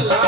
Allah.